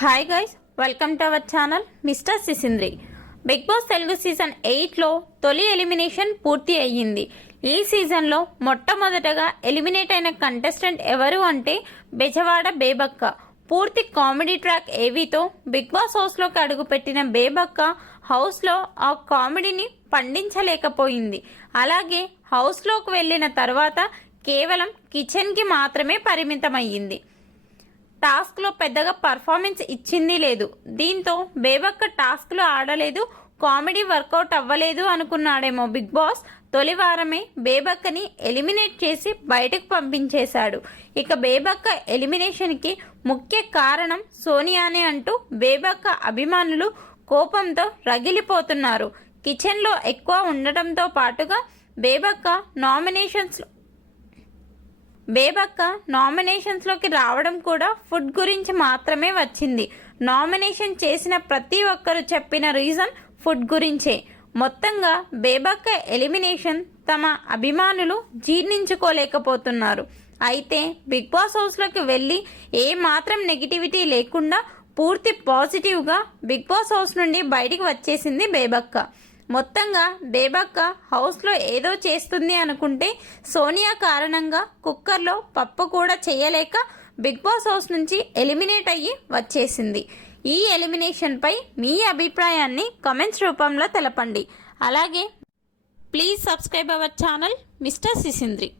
Hi guys, welcome to our channel mister Sisindri. Bigg Boss Telugu season 8లో తొలి elimination పూర్తి అయ్యింది. ఈ సీజన్లో మొట్టమొదటగా ఎలిమినేట్ అయిన కంటెస్టెంట్ ఎవరు అంటే బెజవాడ బేబక్క. పూర్తి కామెడీ ట్రాక్ ఏవీతో బిగ్ బాస్ హౌస్లోకి అడుగుపెట్టిన బేబక్క హౌస్లో ఆ కామెడీని పండించలేకపోయింది. అలాగే హౌస్లోకి వెళ్ళిన తర్వాత కేవలం కిచెన్కి మాత్రమే పరిమితమయ్యింది. టాస్క్లో పెద్దగా పర్ఫార్మెన్స్ ఇచ్చింది లేదు. దీంతో బేబక్క టాస్క్లో ఆడలేదు, కామెడీ వర్కౌట్ అవ్వలేదు అనుకున్నాడేమో బిగ్ బాస్. తొలి వారమే బేబక్కని ఎలిమినేట్ చేసి బయటకు పంపించేశాడు. ఇక బేబక్క ఎలిమినేషన్కి ముఖ్య కారణం సోనియానే అంటూ బేబక్క అభిమానులు కోపంతో రగిలిపోతున్నారు. కిచెన్లో ఎక్కువ ఉండటంతో పాటుగా బేబక్క నామినేషన్స్లోకి రావడం కూడా ఫుడ్ గురించి మాత్రమే వచ్చింది. నామినేషన్ చేసిన ప్రతి ఒక్కరు చెప్పిన రీజన్ ఫుడ్ గురించే. మొత్తంగా బేబక్క ఎలిమినేషన్ తమ అభిమానులు జీర్ణించుకోలేకపోతున్నారు. అయితే బిగ్ బాస్ హౌస్లోకి వెళ్ళి ఏ మాత్రం నెగిటివిటీ లేకుండా పూర్తి పాజిటివ్గా బిగ్ బాస్ హౌస్ నుండి బయటికి వచ్చేసింది బేబక్క. మొత్తంగా బేబక్క హౌస్లో ఏదో చేస్తుంది అనుకుంటే సోనియా కారణంగా కుక్కర్లో పప్పు కూడా చేయలేక బిగ్ బాస్ హౌస్ నుంచి ఎలిమినేట్ అయ్యి వచ్చేసింది. ఈ ఎలిమినేషన్పై మీ అభిప్రాయాన్ని కామెంట్స్ రూపంలో తెలపండి. అలాగే please subscribe our channel mister సిసింద్రి.